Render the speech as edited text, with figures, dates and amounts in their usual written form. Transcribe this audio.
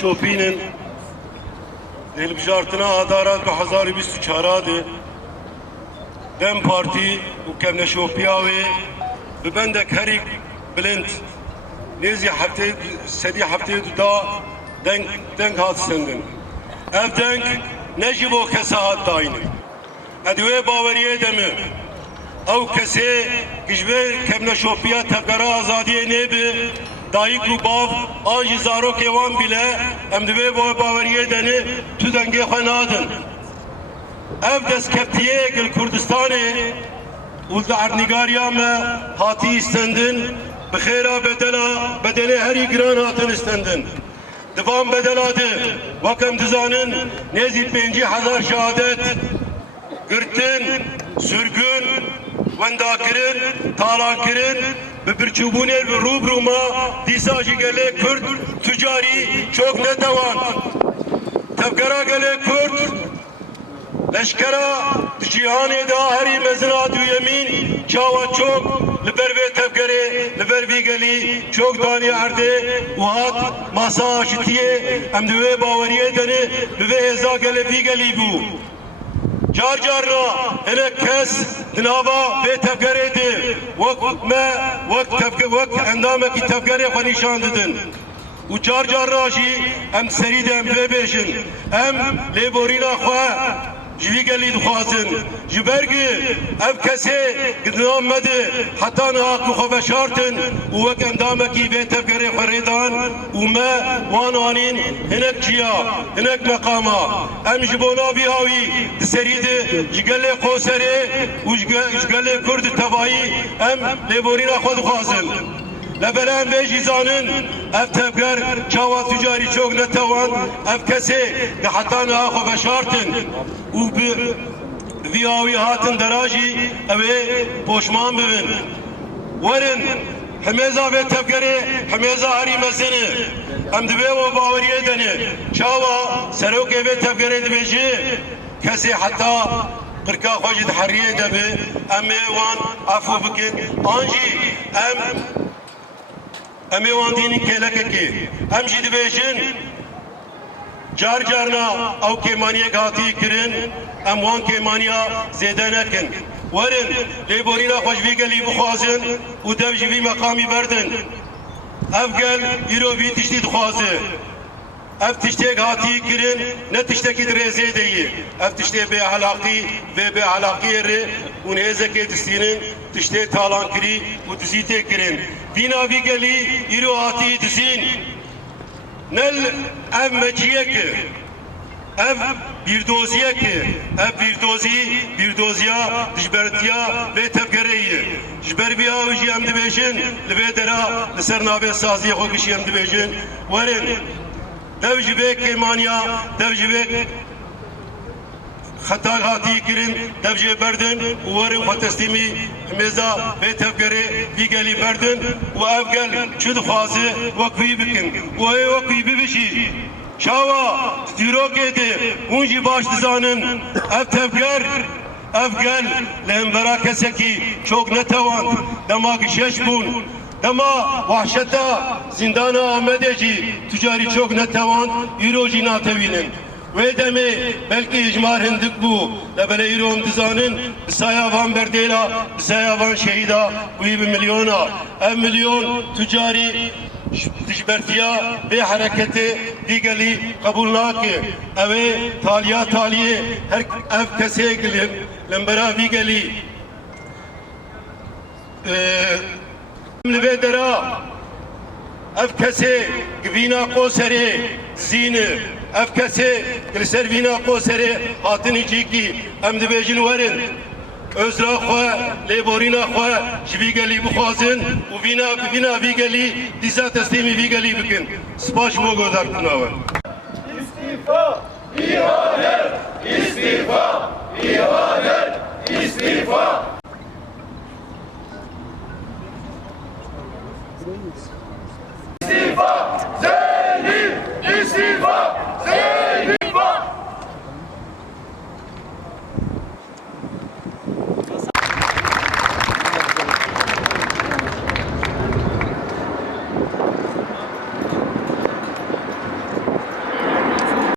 شوپینن دل بجارتنا آدارات به 2024 دم پارتی و کم نشوپیاوی ببندک هری بلند نیزی هفته سدی هفته دا دنگ هات سندن اف دنگ نجیبو کسا هات داین ادوی باوریه دمه او کسی گجبه کم نشوپیا تفکر آزادی نبه دایک و باف آج زارو کیوان بیله ام دوی باوریه دنه تو دنگی خواه نادن اف دست کفتیه گل کردستانه و در نگاریا ما هاتی استندن بخیرا بدله هری گران هاتن استندن دوام بدلاده وکم دزانن نزید 50,000 شهادت گرتن سرگن ونداکرن تالاکرن ببرچوبونه روبرو ما دیساجی گله کرد تجاری çok نتوان تفکرا گله کرد لشکرا جیهانی دا هری مزنات و یمین چاوا çok لبر ve tefkere لبر وی گلی çok دانی ارده و هات ماسا آشتیه هم دوی باوریه دنه به ازا گله وی گلی بو جار را هنک کس دناوا به تفکره ده وقت اندامه کی تفکره خو نشان دادن و جار را جی هم سری ده هم ببیشن هم لیبورینا خو جوی گلی دخوازن جبرگی اف کسی گدنام مده حتی نهاکو خو بشارتن و وقت اندامه کی به تفکره خو ریدان و ما وانانین هنک چیا هنک مقاما ام جبونا بیاوی سرید جگل خوسره و جگل کرد تبایی ام لیبورینا خود خوازن لبلان بیجی زانن اف تفکر چاوا تجاری çok نتوان اف کسی که حتی نهاکو بشارتن و بیاوی هاتن دراجی اوه پوشمان ببین ورن حمیزا به تفکره حمیزا هری مسنه ام دبی و باوریه دنه چاوا سروکه به تفکره دبیجی کسی حتی قرکا خواجد حریه دبی امی وان عفو بکن آنجی امی وان دینی کلکه که ام جی دبیجن جارنا او کیمانیه گاتی کرن ام وان کیمانیا زیده نکن ورن لیبورینا خوشبی گلی بخوازن و دوجبی مقامی بردن اف گل ایرو بی تشتی دخوازه اف تشتی گاتی کرن نه تشتی درزه دیه اف تشتی به علاقی و به علاقی ره و نهزه که دستینن تشتی تالان کری و دزیته کرن دینا بی گلی ایرو آتی دزین نل ev meciye ki ev bir doziye ki ev bir doziya dijbertiya ve tefkereyi jber bir avuci hem dibejin ve dera ser nabe saziye xokişi hem dibejin verin devjibek kemaniya devjibek خطا غاتی کرن دبجه بردن و ورم خطستیمی مزا به تفکره دیگلی بردن و افگل چود خوازه وقفی بکن و ای وقفی ببشی شاوا دیروکه ده اونجی باش دزانن اف تفکر افگل لهم کسکی çok نتوان دماغ شش بون دما وحشتا زندان آمدهجی تجاری çok نتوان ایروجی ناتوینن ve demi belki icmar hindik bu lebele irom dizanın sayavan berdela sayavan şehida bu bir milyona ev milyon tücari dişbertiya ve hareketi digeli kabul naki. Eve taliye her ev kese gilim lembera vigeli Vedera ev kese gvina kosere zine ev kese gilser vina kosere hatini ciki em dibejin verin özra xwe lêborîna xwe ji vî gelî bixwazin û vîna vî gelî dîsa teslîmî vî gelî bikin. Spas ji bo guhdarkirina we. İstifa! İhanet! İstifa! İhanet! İstifa! İstifa!